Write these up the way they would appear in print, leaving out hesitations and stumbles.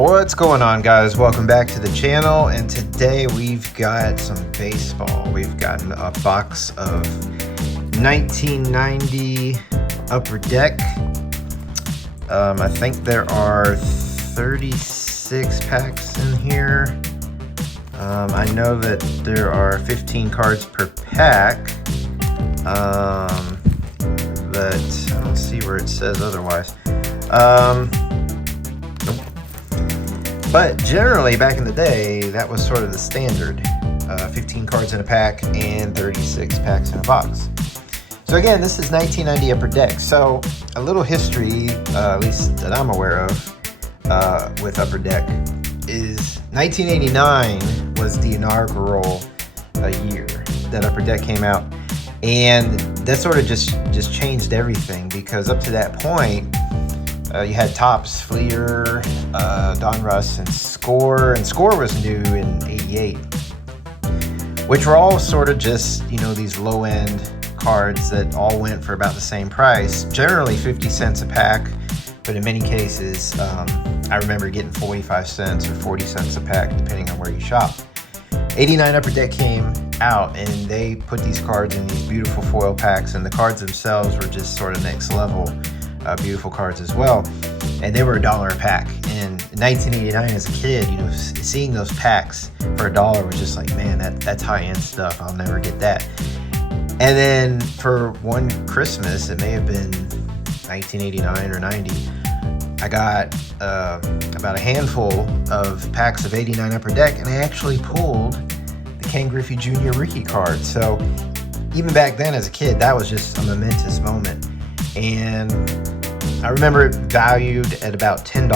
What's going on, guys? Welcome back to the channel, and today we've got some baseball. We've gotten a box of 1990 Upper Deck. I think there are 36 packs in here. I know that there are 15 cards per pack, but I don't see where it says otherwise. Nope. But generally, back in the day, that was sort of the standard. 15 cards in a pack and 36 packs in a box. So again, this is 1990 Upper Deck. So a little history, at least that I'm aware of, with Upper Deck is 1989 was the inaugural year that Upper Deck came out. And that sort of just changed everything, because up to that point, you had Topps, Fleer, Donruss, and Score. And Score was new in '88, which were all sort of just, these low-end cards that all went for about the same price, generally 50 cents a pack, but in many cases, I remember getting 45 cents or 40 cents a pack, depending on where you shop. '89 Upper Deck came out, and they put these cards in these beautiful foil packs, and the cards themselves were just sort of next level. Beautiful cards as well, and they were $1 a pack. And in 1989, as a kid, seeing those packs for $1 was just like, man, that's high-end stuff. I'll never get that. And then for one Christmas, it may have been 1989 or 90, I got about a handful of packs of '89 Upper Deck, and I actually pulled the Ken Griffey Jr. rookie card. So even back then, as a kid, that was just a momentous moment. And I remember it valued at about $10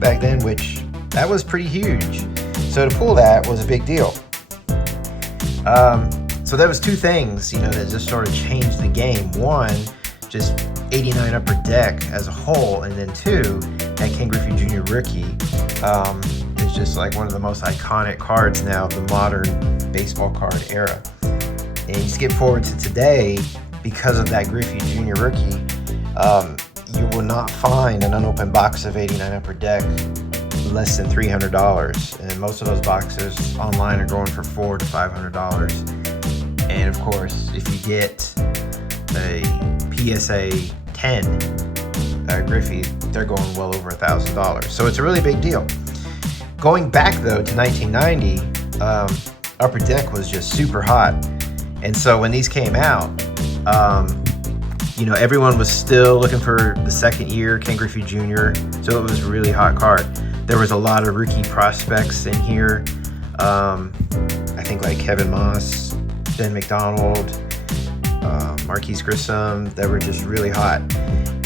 back then, which that was pretty huge. So to pull that was a big deal. So there was two things, that just sort of changed the game. One, just '89 Upper Deck as a whole, and then two, that Ken Griffey Jr. rookie is just like one of the most iconic cards now of the modern baseball card era. And you skip forward to today, because of that Griffey Jr. rookie, you will not find an unopened box of '89 Upper Deck less than $300, and most of those boxes online are going for $400 to $500. And of course, if you get a PSA 10 Griffey, they're going well over $1,000. So it's a really big deal. Going back though to 1990, Upper Deck was just super hot, and so when these came out, everyone was still looking for the second year Ken Griffey Jr., so it was a really hot card. There was a lot of rookie prospects in here. I think like Kevin Moss, Ben McDonald, Marquise Grissom, that were just really hot.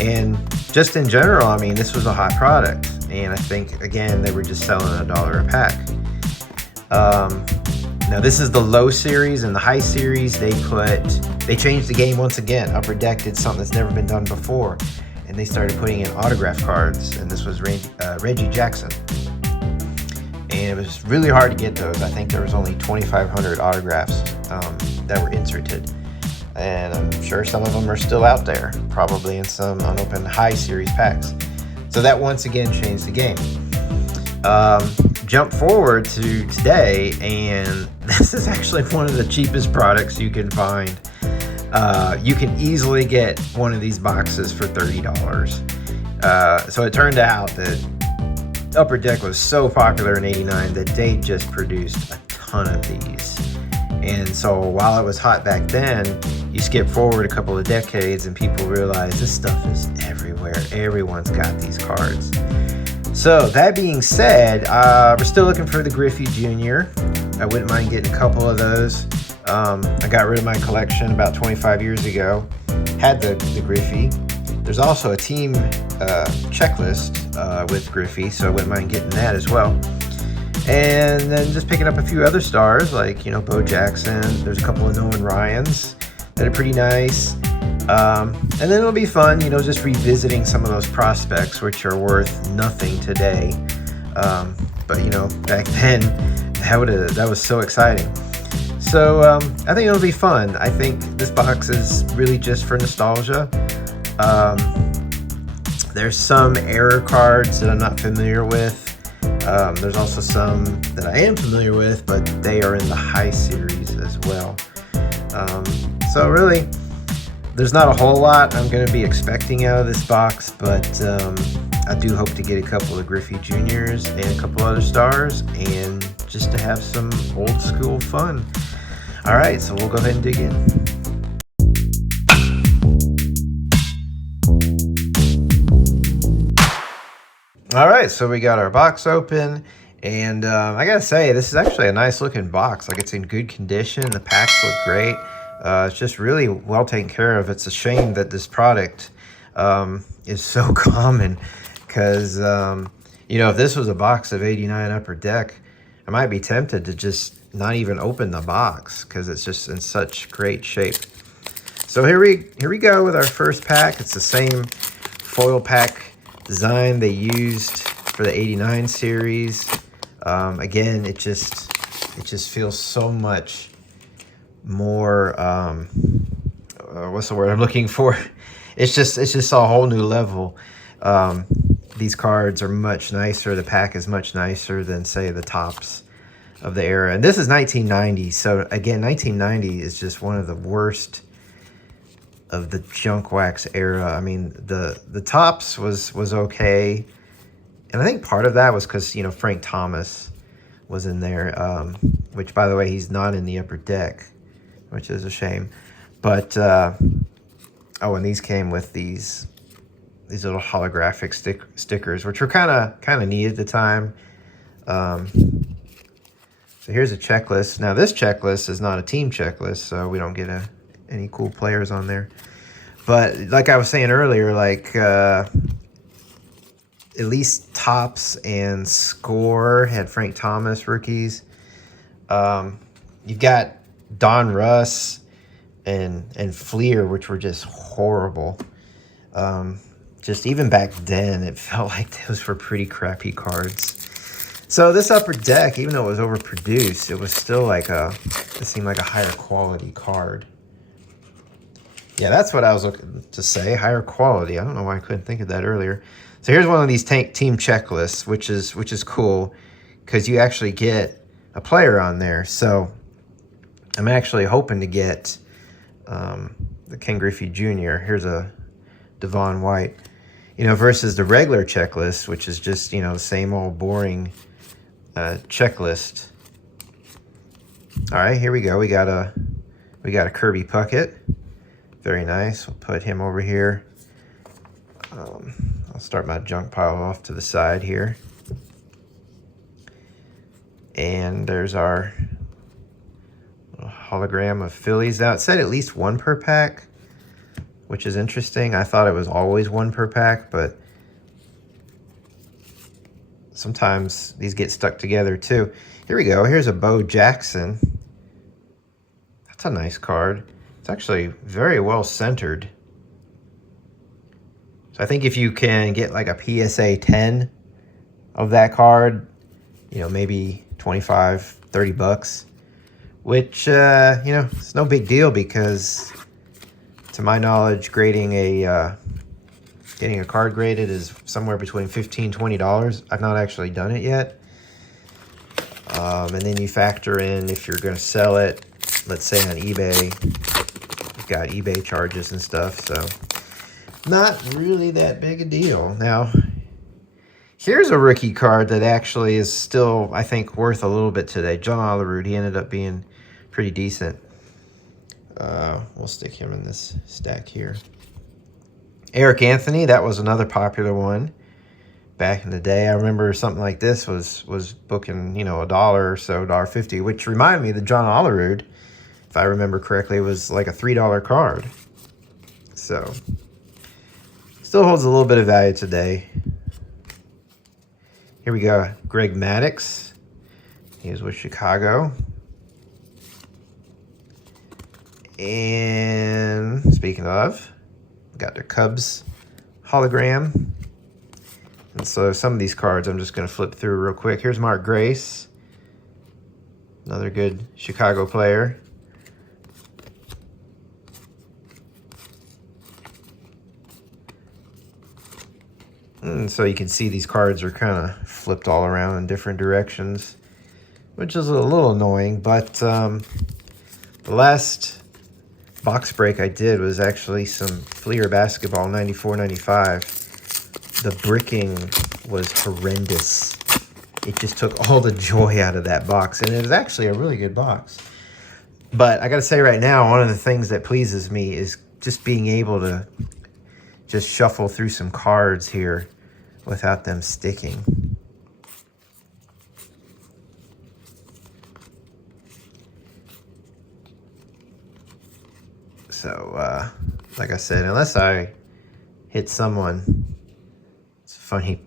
And just in general, this was a hot product. And I think, again, they were just selling $1 a pack. Now this is the low series, and the high series, they changed the game once again. Upper Deck did something that's never been done before, and they started putting in autograph cards, and this was Reggie Jackson. And it was really hard to get those. I think there was only 2,500 autographs that were inserted, and I'm sure some of them are still out there, probably in some unopened high series packs. So that once again changed the game. Jump forward to today, and this is actually one of the cheapest products you can find. You can easily get one of these boxes for $30. So it turned out that Upper Deck was so popular in '89 that they just produced a ton of these. And so while it was hot back then, you skip forward a couple of decades and people realize this stuff is everywhere. Everyone's got these cards. So that being said, we're still looking for the Griffey Jr. I wouldn't mind getting a couple of those. I got rid of my collection about 25 years ago. Had the Griffey. There's also a team checklist with Griffey, so I wouldn't mind getting that as well. And then just picking up a few other stars like, Bo Jackson. There's a couple of Nolan Ryans that are pretty nice. And then it'll be fun, just revisiting some of those prospects which are worth nothing today. But back then, that was so exciting. So I think it'll be fun. I think this box is really just for nostalgia. There's some error cards that I'm not familiar with. There's also some that I am familiar with, but they are in the high series as well. So really, there's not a whole lot I'm going to be expecting out of this box, but I do hope to get a couple of Griffey Juniors and a couple other stars, and just to have some old school fun. All right, so we'll go ahead and dig in. All right, so we got our box open, and I gotta say, this is actually a nice looking box. Like, it's in good condition. The packs look great. It's just really well taken care of. It's a shame that this product is so common, because you know, if this was a box of 89 Upper Deck, I might be tempted to just not even open the box because it's just in such great shape. So here we go with our first pack. It's the same foil pack design they used for the 89 series. Again, it just feels so much more what's the word I'm looking for? It's just a whole new level. These cards are much nicer. The pack is much nicer than, say, the tops of the era. And this is 1990. So again, 1990 is just one of the worst of the junk wax era. I mean, the tops was okay, and I think part of that was because, you know, Frank Thomas was in there, which, by the way, he's not in the Upper Deck, which is a shame. But oh, and these came with these little holographic stickers, which were kind of neat at the time. So here's a checklist. Now, this checklist is not a team checklist, so we don't get any cool players on there. But like I was saying earlier, like at least Tops and Score had Frank Thomas rookies. You've got Don Russ and Fleer, which were just horrible. Just even back then, it felt like those were pretty crappy cards. So this Upper Deck, even though it was overproduced, it was still like it seemed like a higher quality card. Yeah, that's what I was looking to say, higher quality. I don't know why I couldn't think of that earlier. So here's one of these team checklists, which is cool, because you actually get a player on there. So I'm actually hoping to get the Ken Griffey Jr. Here's a Devon White, you know, versus the regular checklist, which is just, you know, the same old boring checklist. All right, here we go. We got a Kirby Puckett. Very nice. We'll put him over here. I'll start my junk pile off to the side here. And there's our hologram of Phillies. Now, it said at least one per pack, which is interesting. I thought it was always one per pack, but sometimes these get stuck together too. Here we go. Here's a Bo Jackson. That's a nice card. It's actually very well centered. So I think if you can get like a PSA 10 of that card, you know, maybe 25, 30 bucks, which, you know, it's no big deal, because to my knowledge, getting a card graded is somewhere between $15, $20. I've not actually done it yet. And then you factor in if you're going to sell it, let's say on eBay, you've got eBay charges and stuff, so not really that big a deal. Now, here's a rookie card that actually is still, I think, worth a little bit today. John Olerud, he ended up being pretty decent. We'll stick him in this stack here. Eric Anthony, that was another popular one back in the day. I remember something like this was booking, you know, $1 or so, $1.50, which reminded me that John Olerud, if I remember correctly, was like a $3 card. So still holds a little bit of value today. Here we go. Greg Maddux. He was with Chicago. And speaking of, got their Cubs hologram. And so some of these cards I'm just going to flip through real quick. Here's Mark Grace. Another good Chicago player. And so you can see these cards are kind of flipped all around in different directions, which is a little annoying. But the last box break I did was actually some Fleer Basketball 94-95. The bricking was horrendous. It just took all the joy out of that box, and it was actually a really good box. But I gotta say right now, one of the things that pleases me is just being able to just shuffle through some cards here without them sticking. So, like I said, unless I hit someone, it's funny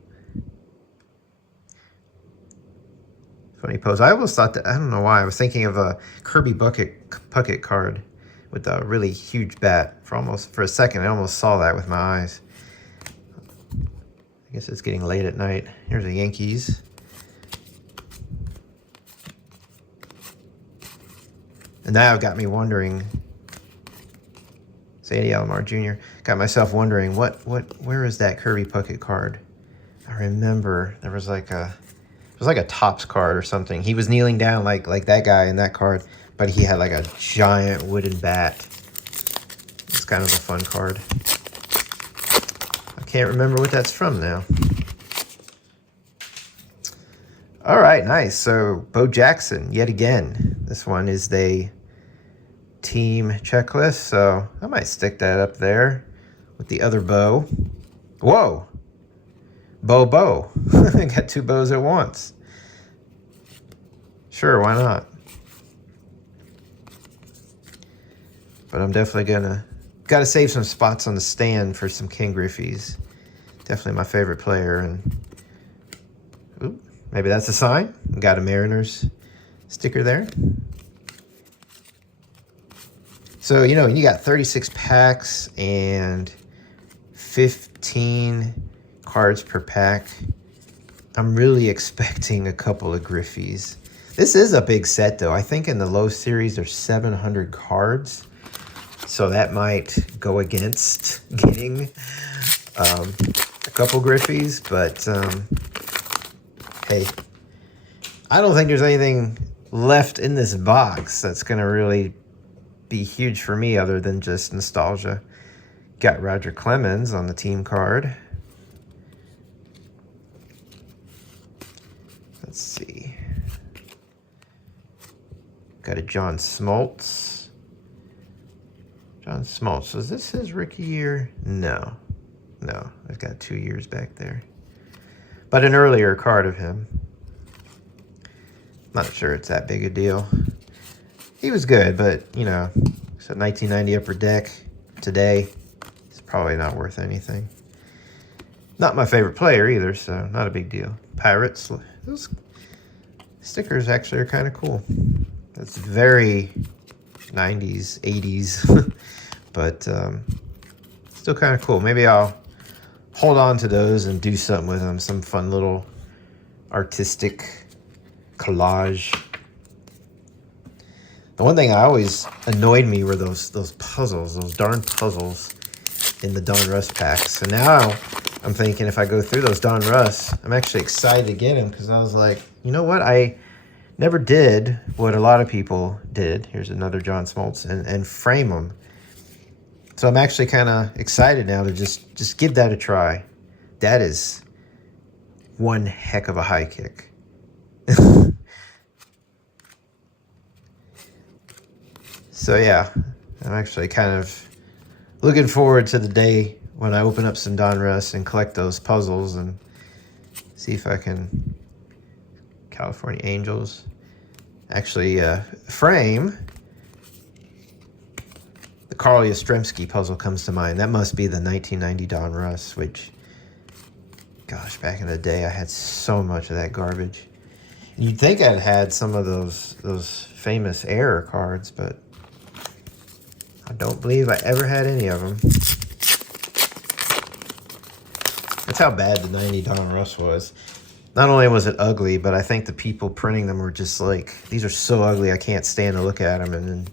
pose. I almost thought that, I don't know why, I was thinking of a Kirby Puckett card with a really huge bat. For a second, I almost saw that with my eyes. I guess it's getting late at night. Here's the Yankees. And now it got me wondering, Sandy Alomar Jr. got myself wondering, where is that Kirby Puckett card? I remember there was like a, it was like a Topps card or something. He was kneeling down like that guy in that card, but he had like a giant wooden bat. It's kind of a fun card. I can't remember what that's from now. All right, nice. So Bo Jackson, yet again. This one is the team checklist, so I might stick that up there with the other Bo. Whoa. Bo. I got two bows at once. Sure, why not? But I'm definitely gotta save some spots on the stand for some King Griffeys. Definitely my favorite player, and ooh, maybe that's a sign. Got a Mariners sticker there. So, you know, you got 36 packs and 15 cards per pack. I'm really expecting a couple of Griffeys. This is a big set, though. I think in the low series there's 700 cards. So that might go against getting a couple Griffeys. But, hey, I don't think there's anything left in this box that's going to really be huge for me other than just nostalgia. Got Roger Clemens on the team card. Let's see. Got a John Smoltz. John Smoltz. Was this his rookie year? No. I've got 2 years back there. But an earlier card of him. Not sure it's that big a deal. He was good, but, you know, it's a 1990 Upper Deck today. It's probably not worth anything. Not my favorite player either, so not a big deal. Pirates. Those stickers actually are kind of cool. That's very 90s, 80s, but still kind of cool. Maybe I'll hold on to those and do something with them. Some fun little artistic collage. The one thing I always annoyed me were those puzzles, those darn puzzles in the Don Russ packs. So now I'm thinking if I go through those Don Russ, I'm actually excited to get them because I was like, you know what? I never did what a lot of people did. Here's another John Smoltz, and frame them. So I'm actually kind of excited now to just give that a try. That is one heck of a high kick. So yeah, I'm actually kind of looking forward to the day when I open up some Don Russ and collect those puzzles and see if I can. California Angels. Actually, frame. The Carl Yastrzemski puzzle comes to mind. That must be the 1990 Don Russ, which, gosh, back in the day, I had so much of that garbage. You'd think I'd had some of those famous error cards, but I don't believe I ever had any of them. That's how bad the 90 Don Russ was. Not only was it ugly, but I think the people printing them were just like, these are so ugly, I can't stand to look at them, and then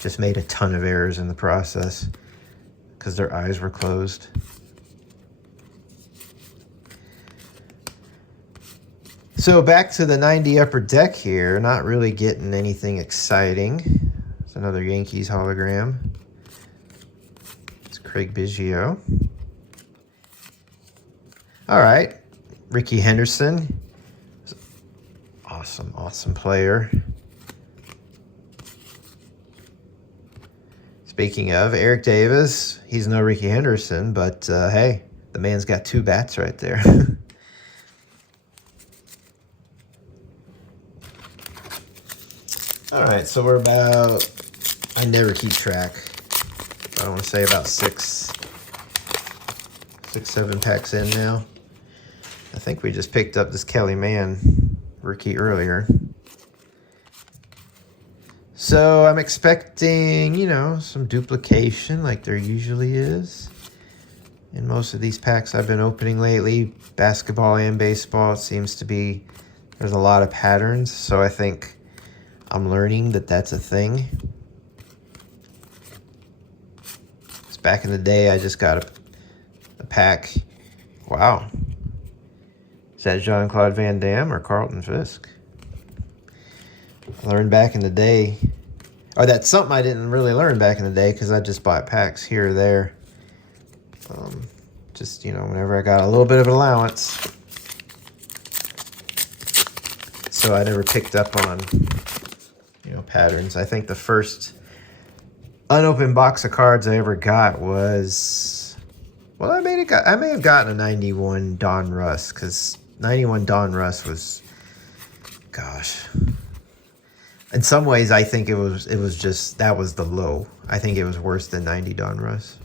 just made a ton of errors in the process because their eyes were closed. So back to the 90 upper deck here. Not really getting anything exciting. It's another Yankees hologram. It's Craig Biggio. All right. Ricky Henderson. Awesome, awesome player. Speaking of, Eric Davis. He's no Ricky Henderson, but hey, the man's got 2 bats right there. All right, so we're about, I never keep track. I want to say about 6, 7 packs in now. I think we just picked up this Kelly Mann rookie earlier. So I'm expecting, you know, some duplication like there usually is. In most of these packs I've been opening lately, basketball and baseball, it seems to be, there's a lot of patterns. So I think I'm learning that that's a thing. It's back in the day, I just got a pack. Wow. Is that Jean-Claude Van Damme or Carlton Fisk? I learned back in the day, or that's something I didn't really learn back in the day because I just bought packs here or there. Just, you know, whenever I got a little bit of an allowance. So I never picked up on, you know, patterns. I think the first unopened box of cards I ever got was, well, I may have gotten a 91 Don Russ, because 91 Don Russ was, gosh, in some ways I think it was just, that was the low. I think it was worse than 90 Don Russ.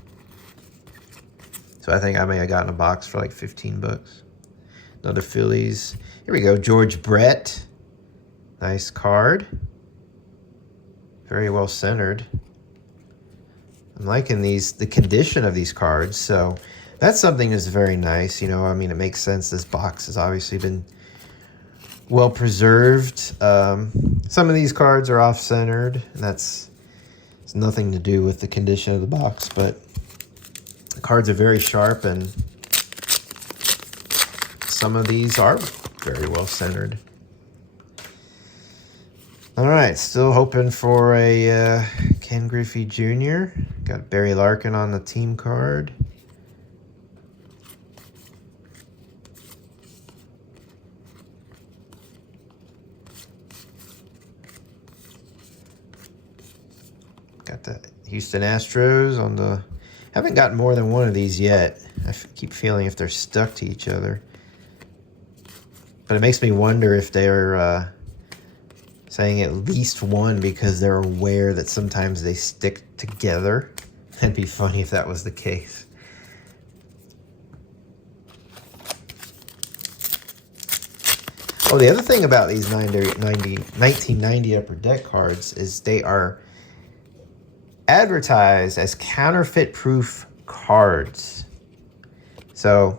So I think I may have gotten a box for like 15 bucks. Another Phillies. Here we go, George Brett. Nice card. Very well centered. I'm liking the condition of these cards, so that's something that's very nice. You know, I mean, it makes sense. This box has obviously been well preserved. Some of these cards are off-centered, and it's nothing to do with the condition of the box, but the cards are very sharp, and some of these are very well centered. All right, still hoping for a Ken Griffey Jr. Got Barry Larkin on the team card. Got the Houston Astros on the... Haven't gotten more than one of these yet. I keep feeling if they're stuck to each other. But it makes me wonder if they're saying at least one because they're aware that sometimes they stick together. It'd be funny if that was the case. Oh, the other thing about these 1990 Upper Deck cards is they are advertised as counterfeit-proof cards. So,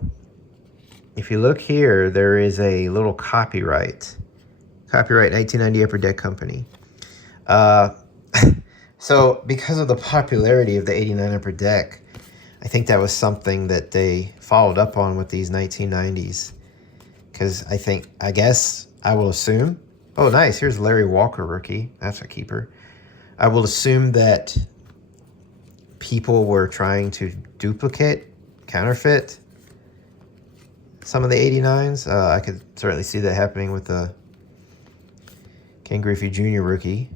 if you look here, there is a little copyright. Copyright 1990 Upper Deck Company. So, because of the popularity of the 89 Upper Deck, I think that was something that they followed up on with these 1990s. Because I guess, I will assume... Oh, nice. Here's Larry Walker rookie. That's a keeper. I will assume that people were trying to duplicate, counterfeit some of the 89s. I could certainly see that happening with the Ken Griffey Jr. rookie.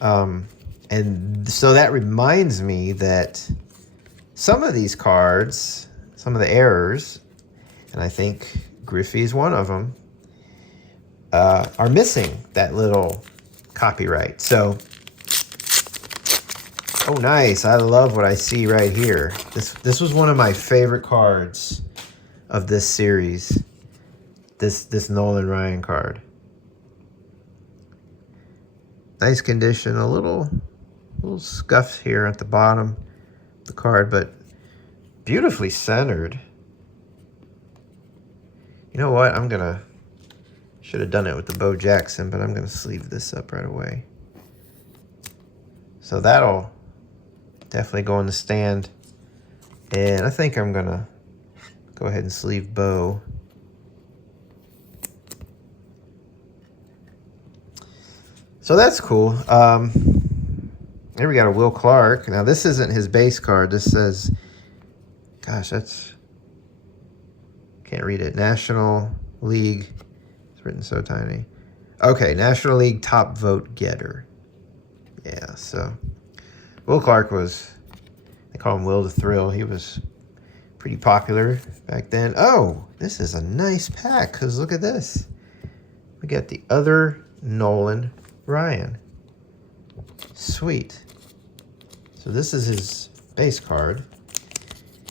And so that reminds me that some of these cards, some of the errors, and I think Griffey is one of them, are missing that little copyright. So, oh nice, I love what I see right here. This was one of my favorite cards of this series. This Nolan Ryan card. Nice condition, a little scuffs here at the bottom of the card, but beautifully centered. You know what? Should have done it with the Bo Jackson, but I'm gonna sleeve this up right away. So that'll definitely go on the stand. And I think I'm gonna go ahead and sleeve Bo. So that's cool. Here we got a Will Clark. Now this isn't his base card. This says, gosh, that's, can't read it. National League. It's written so tiny. Okay, National League top vote getter. Yeah, so Will Clark was, they call him Will the Thrill. He was pretty popular back then. Oh, this is a nice pack because look at this. We got the other Nolan Ryan. Sweet. So this is his base card.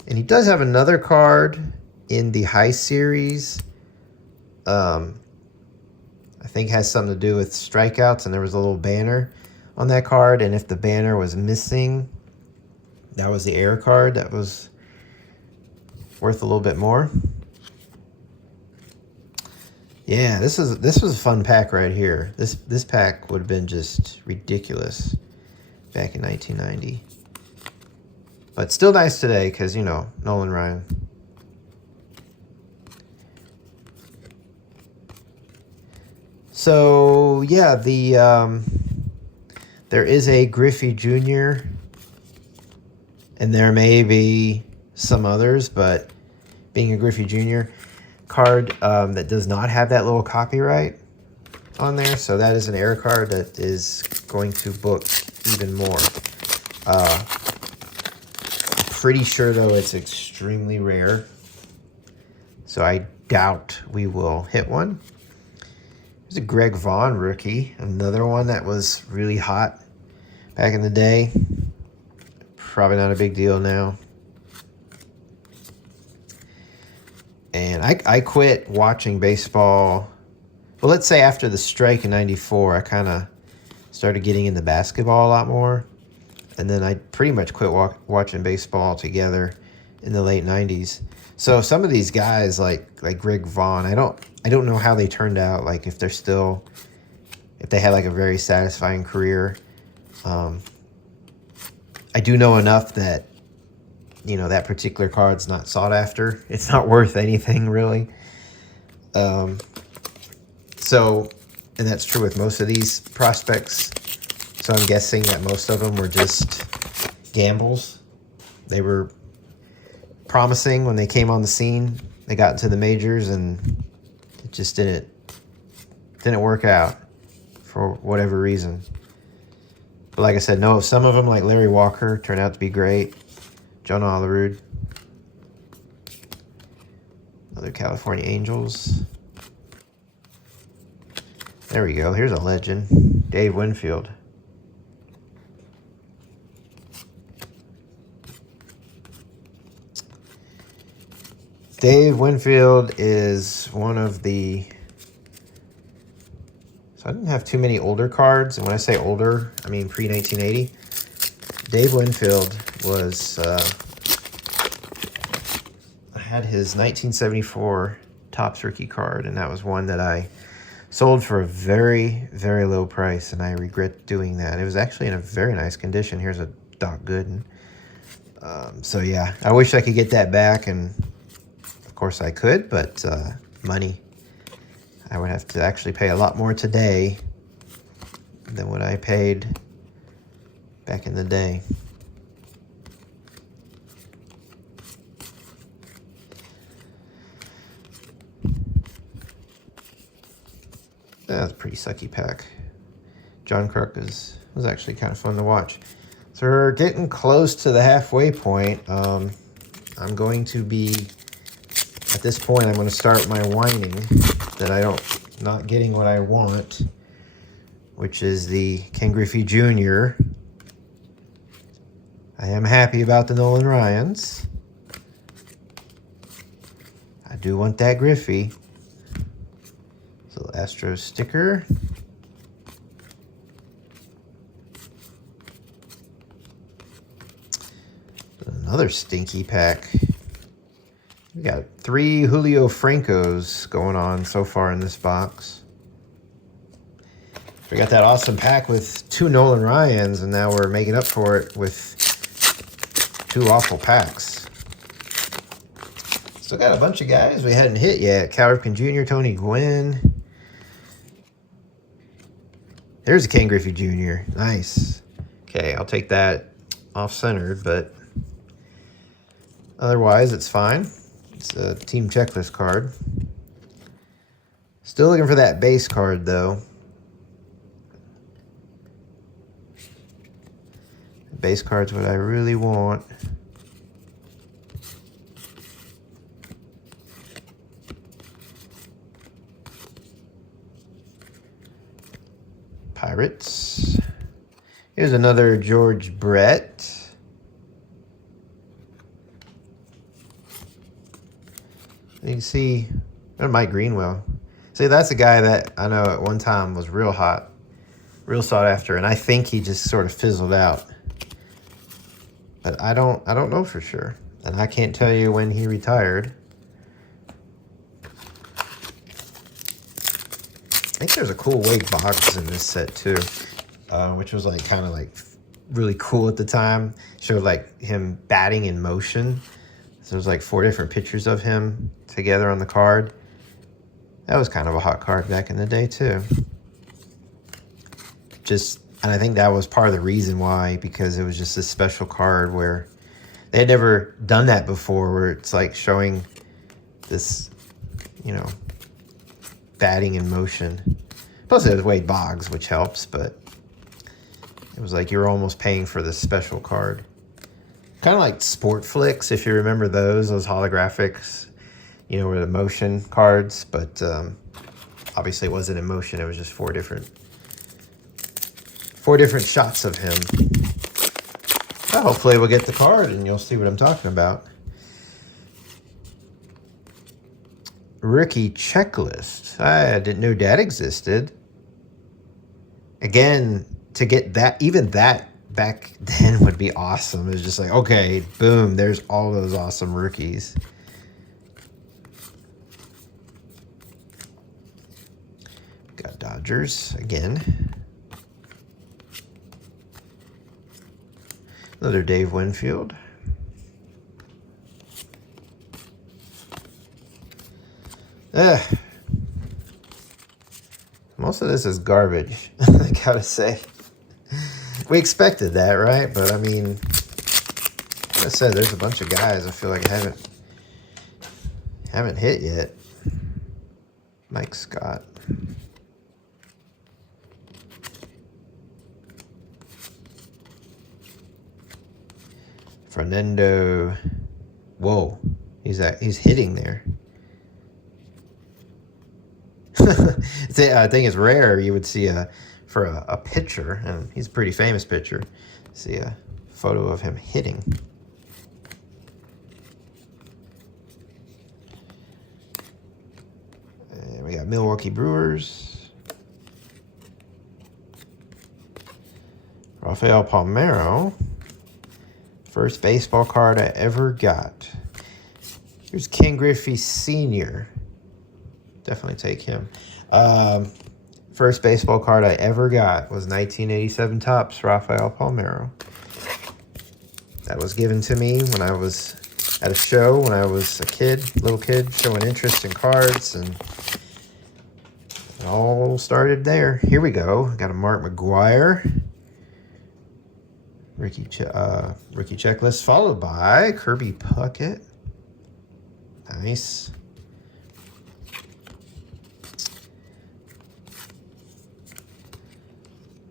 And he does have another card in the high series. I think has something to do with strikeouts, and there was a little banner on that card, and if the banner was missing, that was the error card that was worth a little bit more. Yeah, this was a fun pack right here. This pack would have been just ridiculous back in 1990. But still nice today because, you know, Nolan Ryan. So, yeah, there is a Griffey Jr. and there may be some others, but being a Griffey Jr. card that does not have that little copyright on there, so that is an error card that is going to book even more. I'm pretty sure, though, it's extremely rare, so I doubt we will hit one. There's a Greg Vaughn rookie, another one that was really hot back in the day. Probably not a big deal now. And I quit watching baseball. Well, let's say after the strike in '94, I kind of started getting into basketball a lot more. And then I pretty much quit watching baseball altogether in the late '90s. So some of these guys like Greg Vaughn, I don't know how they turned out. Like if they had like a very satisfying career. I do know enough that, you know, that particular card's not sought after. It's not worth anything really. So, and that's true with most of these prospects. So I'm guessing that most of them were just gambles. They were promising when they came on the scene. They got into the majors and it just didn't work out for whatever reason. But like I said, no, some of them, like Larry Walker, turned out to be great. John Olerud. Other California Angels. There we go. Here's a legend. Dave Winfield. Dave Winfield is one of the... So I didn't have too many older cards. And when I say older, I mean pre-1980. Dave Winfield was... I had his 1974 Topps rookie card, and that was one that I sold for a very, very low price, and I regret doing that. It was actually in a very nice condition. Here's a Doc Gooden. So yeah, I wish I could get that back, and of course I could, but money. I would have to actually pay a lot more today than what I paid back in the day. That's a pretty sucky pack. John Kruk was actually kind of fun to watch. So we're getting close to the halfway point. I'm going to be, at this point, I'm going to start my whining that not getting what I want, which is the Ken Griffey Jr. I am happy about the Nolan Ryans. I do want that Griffey. So Astro sticker. Another stinky pack. We got 3 Julio Francos going on so far in this box. We got that awesome pack with 2 Nolan Ryans, and now we're making up for it with 2 awful packs. Still got a bunch of guys we hadn't hit yet. Cal Ripken Jr., Tony Gwynn. There's a Ken Griffey Jr. Nice. Okay, I'll take that off-centered, but otherwise it's fine. It's a team checklist card. Still looking for that base card, though. Base card's what I really want. Pirates. Here's another George Brett. You can see, Mike Greenwell. See, that's a guy that I know at one time was real hot, real sought after, and I think he just sort of fizzled out. But I don't know for sure, and I can't tell you when he retired. I think there's a cool Wade Boggs in this set too, which was like kind of like really cool at the time. Showed like him batting in motion. So there's like 4 different pictures of him together on the card. That was kind of a hot card back in the day too. And I think that was part of the reason why, because it was just this special card where they had never done that before, where it's like showing this, you know, batting in motion. Plus it was Wade Boggs, which helps, but it was like you were almost paying for this special card. Kind of like Sport Flicks, if you remember those holographics, you know, were the motion cards, but obviously it wasn't in motion. It was just 4 different shots of him. Well, hopefully we'll get the card and you'll see what I'm talking about. Rookie checklist. I didn't know that existed. Again, to get that, even that back then would be awesome. It was just like, okay, boom, there's all those awesome rookies. Got Dodgers again. Another Dave Winfield. Most of this is garbage, I gotta say. We expected that, right? But I mean, like I said, there's a bunch of guys I feel like haven't hit yet. Mike Scott. Fernando. Whoa, he's hitting there. I think it's rare you would see for a pitcher, and he's a pretty famous pitcher, see a photo of him hitting. And we got Milwaukee Brewers. Rafael Palmeiro. First baseball card I ever got. Here's Ken Griffey Sr. Definitely take him. First baseball card I ever got was 1987 Topps Rafael Palmeiro. That was given to me when I was at a show when I was a little kid, showing interest in cards, and it all started there. Here we go. Got a Mark McGwire. Rookie checklist, followed by Kirby Puckett. Nice.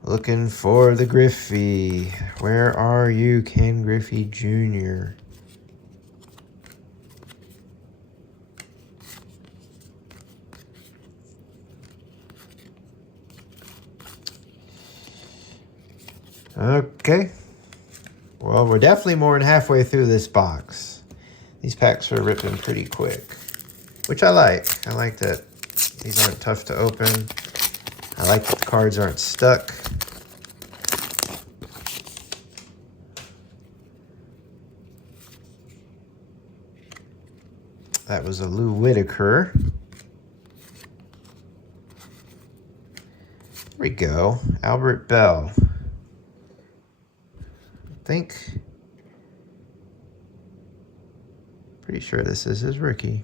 Looking for the Griffey. Where are you, Ken Griffey Jr.? Okay. Well, we're definitely more than halfway through this box. These packs are ripping pretty quick, which I like. I like that these aren't tough to open. I like that the cards aren't stuck. That was a Lou Whitaker. Here we go. Albert Bell. Pretty sure this is his rookie.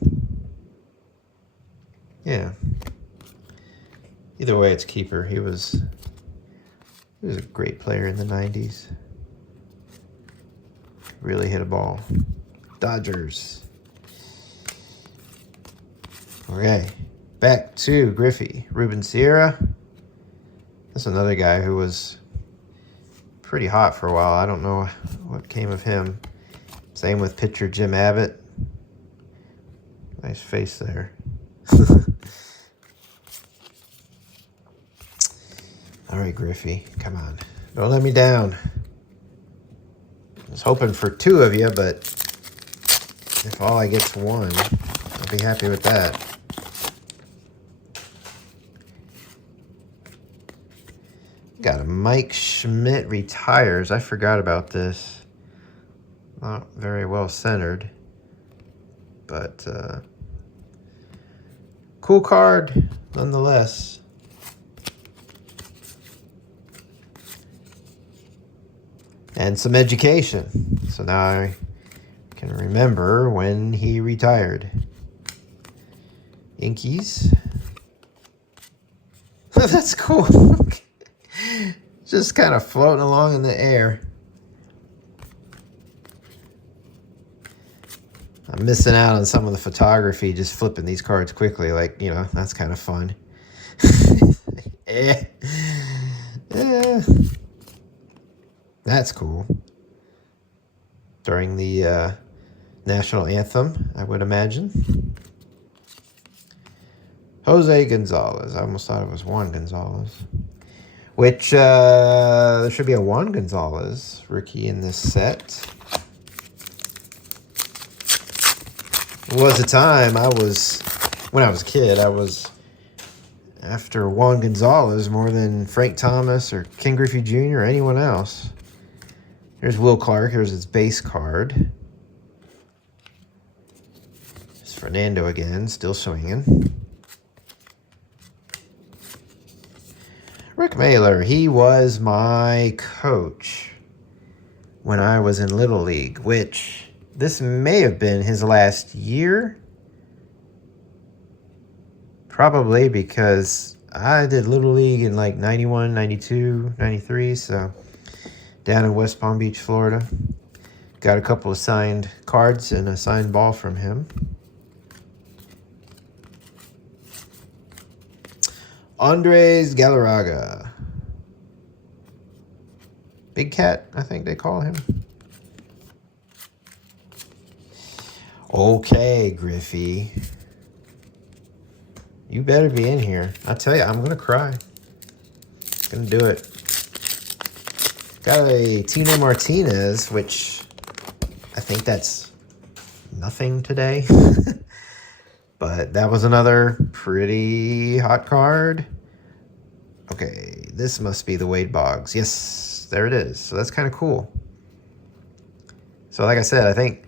Yeah. Either way, it's keeper. He was He was a great player in the 90s. Really hit a ball. Dodgers. Okay, back to Griffey. Ruben Sierra. That's another guy who was pretty hot for a while. I don't know what came of him. Same with pitcher Jim Abbott. Nice face there. All right, Griffey, come on. Don't let me down. I was hoping for 2 of you, but if all I get's 1, I'll be happy with that. Got a Mike Schmidt retires. I forgot about this. Not very well centered, but cool card nonetheless. And some education. So now I can remember when he retired. Yankees. That's cool. Just kind of floating along in the air. I'm missing out on some of the photography, just flipping these cards quickly. Like, you know, that's kind of fun. Yeah. That's cool. During the national anthem, I would imagine. Jose Gonzalez. I almost thought it was Juan Gonzalez. Which, there should be a Juan Gonzalez rookie in this set. It was a time when I was a kid, I was after Juan Gonzalez more than Frank Thomas or Ken Griffey Jr. or anyone else. Here's Will Clark. Here's his base card. There's Fernando again, still swinging. Rick Mailer, he was my coach when I was in Little League, which this may have been his last year. Probably because I did Little League in like 91, 92, 93, so down in West Palm Beach, Florida. Got a couple of signed cards and a signed ball from him. Andres Galarraga. Big Cat, I think they call him. Okay, Griffey. You better be in here. I tell you, I'm going to cry. Gonna do it. Got a Tino Martinez, which I think that's nothing today. But that was another pretty hot card. Okay, this must be the Wade Boggs. Yes, there it is. So that's kind of cool. So like I said, I think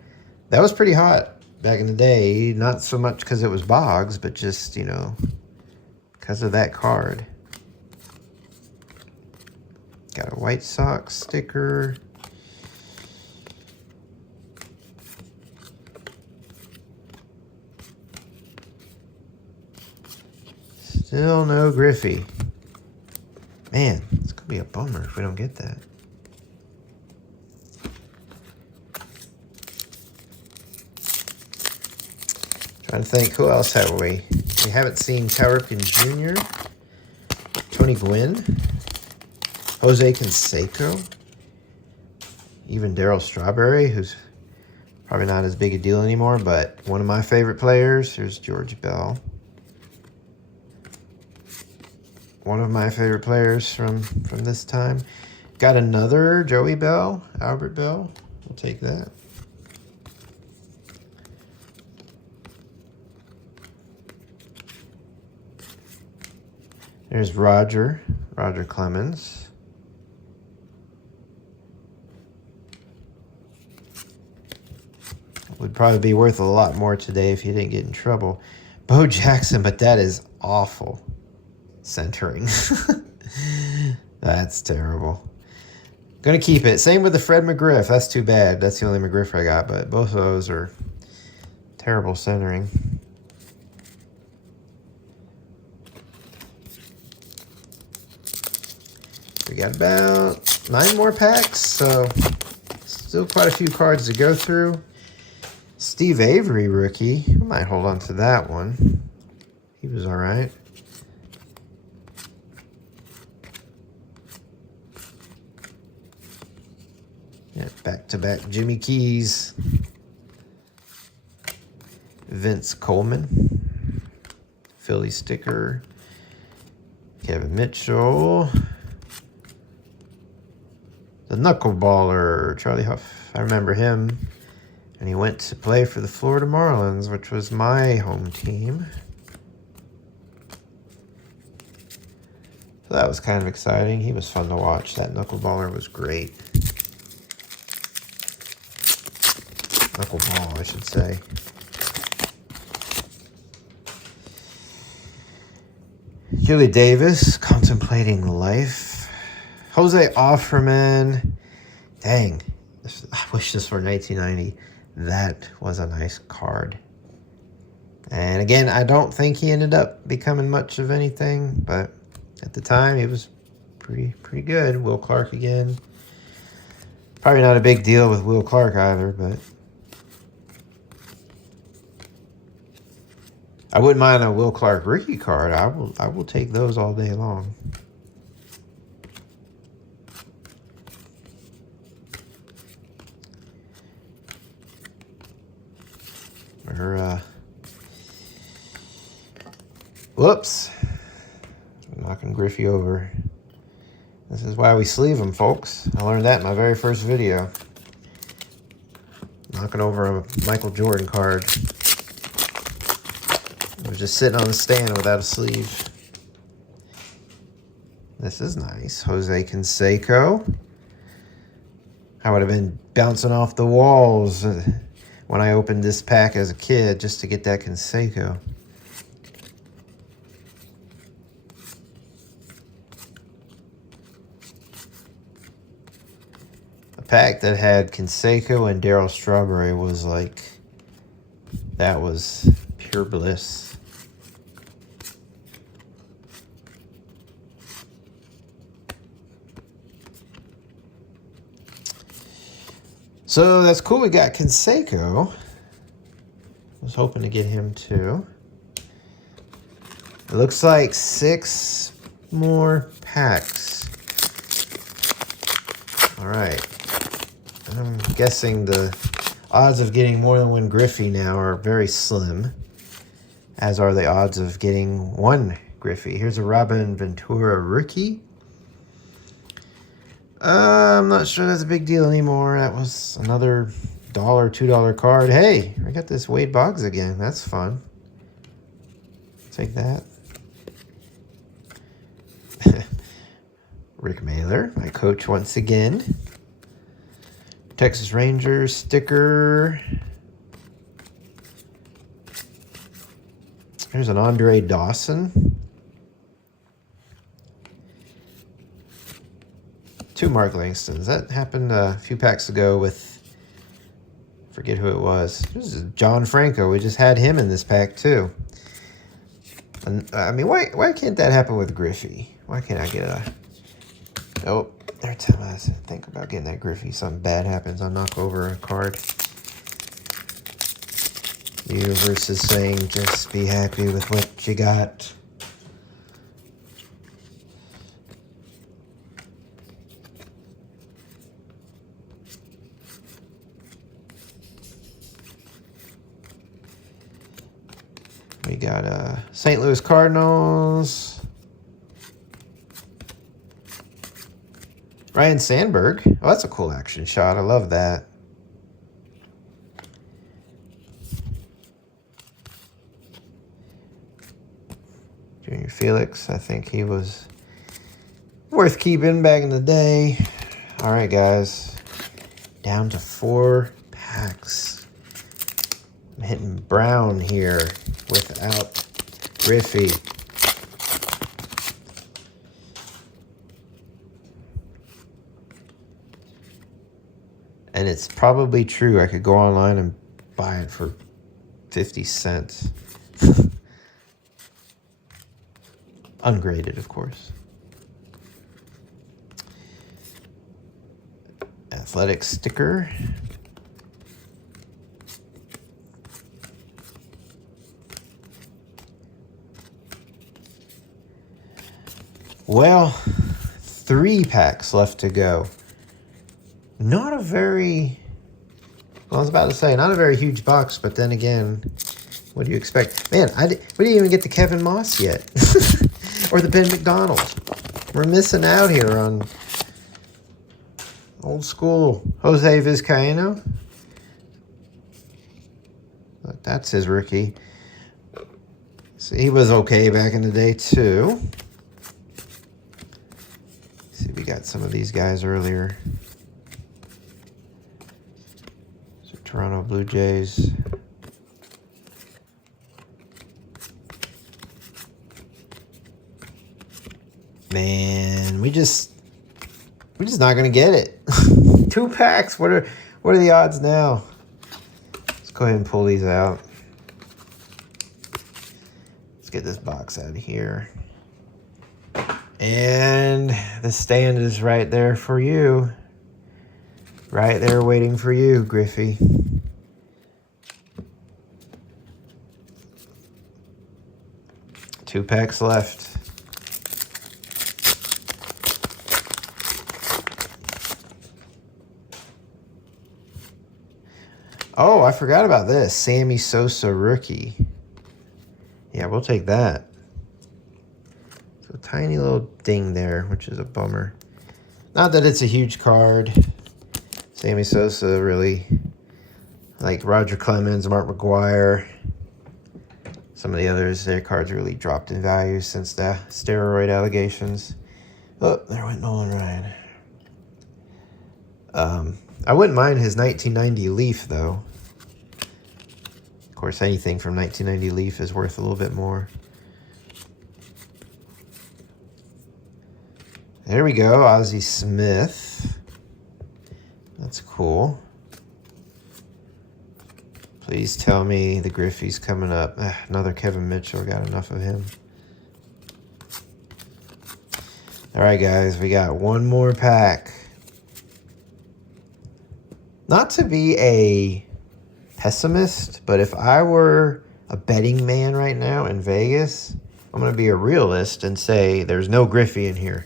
that was pretty hot back in the day. Not so much because it was Boggs, but just, you know, because of that card. Got a White Sox sticker. Still no Griffey. Man, it's going to be a bummer if we don't get that. Trying to think, who else have we? We haven't seen Taurican Jr., Tony Gwynn, Jose Canseco, even Darryl Strawberry, who's probably not as big a deal anymore, but one of my favorite players. Here's George Bell. One of my favorite players from this time. Got another Joey Bell, Albert Bell. We'll take that. There's Roger Clemens. Would probably be worth a lot more today if he didn't get in trouble. Bo Jackson, but that is awful. Centering. That's terrible. Gonna keep it. Same with the Fred McGriff. That's too bad. That's the only McGriff I got, but both of those are terrible centering. We got about 9 more packs, so still quite a few cards to go through. Steve Avery rookie. I might hold on to that one. He was all right. Yeah, back-to-back Jimmy Keys. Vince Coleman. Philly sticker. Kevin Mitchell. The knuckleballer, Charlie Huff. I remember him. And he went to play for the Florida Marlins, which was my home team. So that was kind of exciting. He was fun to watch. That knuckleballer was great. Knuckleball, I should say. Julie Davis, contemplating life. Jose Offerman. Dang, I wish this were 1990. That was a nice card. And again, I don't think he ended up becoming much of anything, but at the time, he was pretty good. Will Clark again. Probably not a big deal with Will Clark either, but I wouldn't mind a Will Clark rookie card. I will take those all day long. Whoops. I'm knocking Griffey over. This is why we sleeve them, folks. I learned that in my very first video. Knocking over a Michael Jordan card. It was just sitting on the stand without a sleeve. This is nice. Jose Canseco. I would have been bouncing off the walls when I opened this pack as a kid just to get that Canseco. A pack that had Canseco and Darryl Strawberry was like, that was pure bliss. So that's cool. We got Canseco. Was hoping to get him too. It looks like 6 more packs. All right. I'm guessing the odds of getting more than one Griffey now are very slim, as are the odds of getting one Griffey. Here's a Robin Ventura rookie. I'm not sure that's a big deal anymore. That was another $1, $2 card. Hey, I got this Wade Boggs again. That's fun. Take that. Rick Mailer, my coach once again. Texas Rangers sticker. Here's an Andre Dawson. 2 Mark Langstons. That happened a few packs ago with, forget who it was. This is John Franco. We just had him in this pack too. And, I mean, why can't that happen with Griffey? Why can't I get a... Oh, every time I think about getting that Griffey, something bad happens. I knock over a card. You versus saying just be happy with what you got. We got St. Louis Cardinals. Ryan Sandberg. Oh, that's a cool action shot. I love that. Junior Felix. I think he was worth keeping back in the day. All right, guys. Down to 4 packs. I'm hitting brown here without Griffey. And it's probably true. I could go online and buy it for 50 cents. Ungraded, of course. Athletic sticker. Well, 3 packs left to go. Not a very, well, I was about to say, not a very huge box, but then again, what do you expect? Man, we didn't even get the Kevin Moss yet. Or the Ben McDonald. We're missing out here on old school Jose Vizcaíno. That's his rookie. So he was okay back in the day, too. See, we got some of these guys earlier. So Toronto Blue Jays. Man, we just not gonna get it. 2 packs. What are the odds now? Let's go ahead and pull these out. Let's get this box out of here. And the stand is right there for you. Right there waiting for you, Griffey. Two packs left. Oh, I forgot about this. Sammy Sosa rookie. Yeah, we'll take that. So a tiny little ding there, which is a bummer. Not that it's a huge card. Sammy Sosa really, like Roger Clemens, Mark McGuire. Some of the others, their cards really dropped in value since the steroid allegations. Oh, there went Nolan Ryan. I wouldn't mind his 1990 Leaf, though. Of course, anything from 1990 Leaf is worth a little bit more. There we go, Ozzie Smith. That's cool. Please tell me the Griffey's coming up. Another Kevin Mitchell, got enough of him. All right, guys, we got one more pack. Not to be a pessimist, but if I were a betting man right now in Vegas, I'm going to be a realist and say there's no Griffey in here.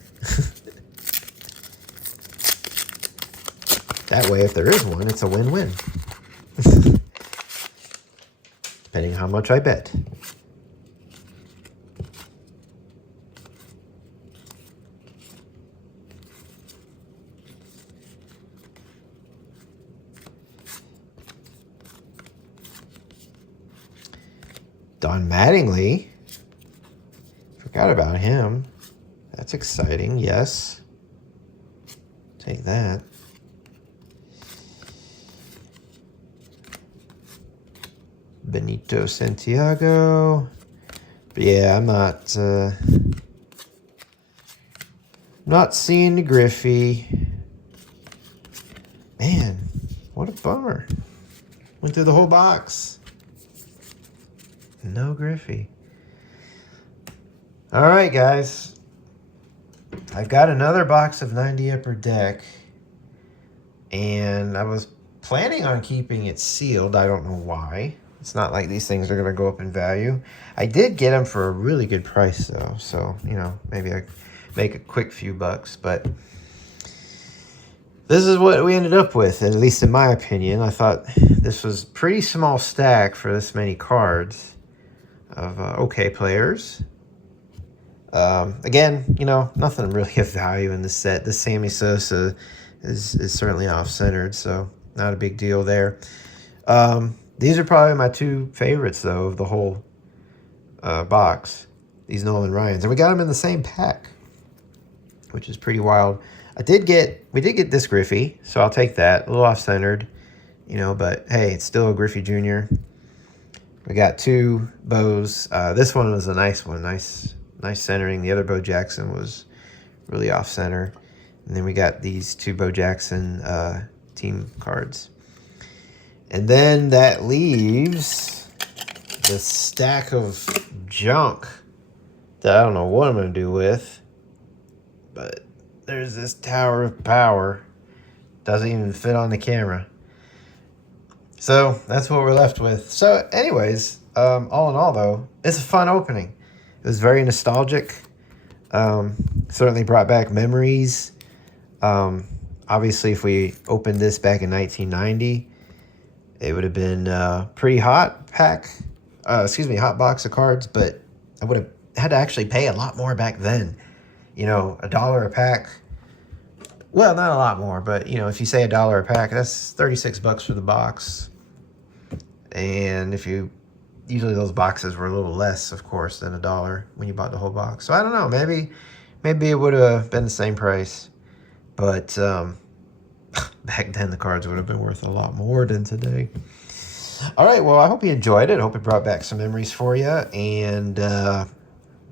That way, if there is one, it's a win-win. Depending on how much I bet. Don Mattingly. Forgot about him. That's exciting, yes. Take that. Benito Santiago. But yeah, I'm not seeing the Griffey. Man, what a bummer. Went through the whole box. No Griffey. All right, guys. I've got another box of 90 Upper Deck. And I was planning on keeping it sealed. I don't know why. It's not like these things are going to go up in value. I did get them for a really good price, though. So, you know, maybe I make a quick few bucks. But this is what we ended up with, at least in my opinion. I thought this was a pretty small stack for this many cards of okay players. Again, you know, nothing really of value in this set. This Sammy Sosa is certainly off-centered, so not a big deal there. These are probably my two favorites, though, of the whole box. These Nolan Ryans. And we got them in the same pack, which is pretty wild. We did get this Griffey, so I'll take that. A little off-centered, you know, but hey, it's still a Griffey Jr. We got two bows. This one was a nice one. Nice centering. The other Bo Jackson was really off-center. And then we got these two Bo Jackson team cards. And then that leaves the stack of junk that I don't know what I'm going to do with. But there's this Tower of Power. Doesn't even fit on the camera. So that's what we're left with. So anyways, all in all though, it's a fun opening. It was very nostalgic. Certainly brought back memories. Obviously, if we opened this back in 1990, it would have been a pretty hot hot box of cards, but I would have had to actually pay a lot more back then. You know, $1 a pack. Well, not a lot more, but, you know, if you say $1 a pack, that's 36 bucks for the box. And usually those boxes were a little less, of course, than $1 when you bought the whole box. So I don't know, maybe it would have been the same price. But back then the cards would have been worth a lot more than today. All right, well, I hope you enjoyed it. I hope it brought back some memories for you. And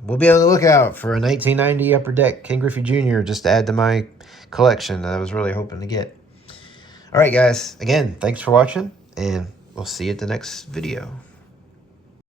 we'll be on the lookout for a 1990 Upper Deck Ken Griffey Jr. just to add to my collection that I was really hoping to get. All right, guys. Again, thanks for watching, and we'll see you at the next video.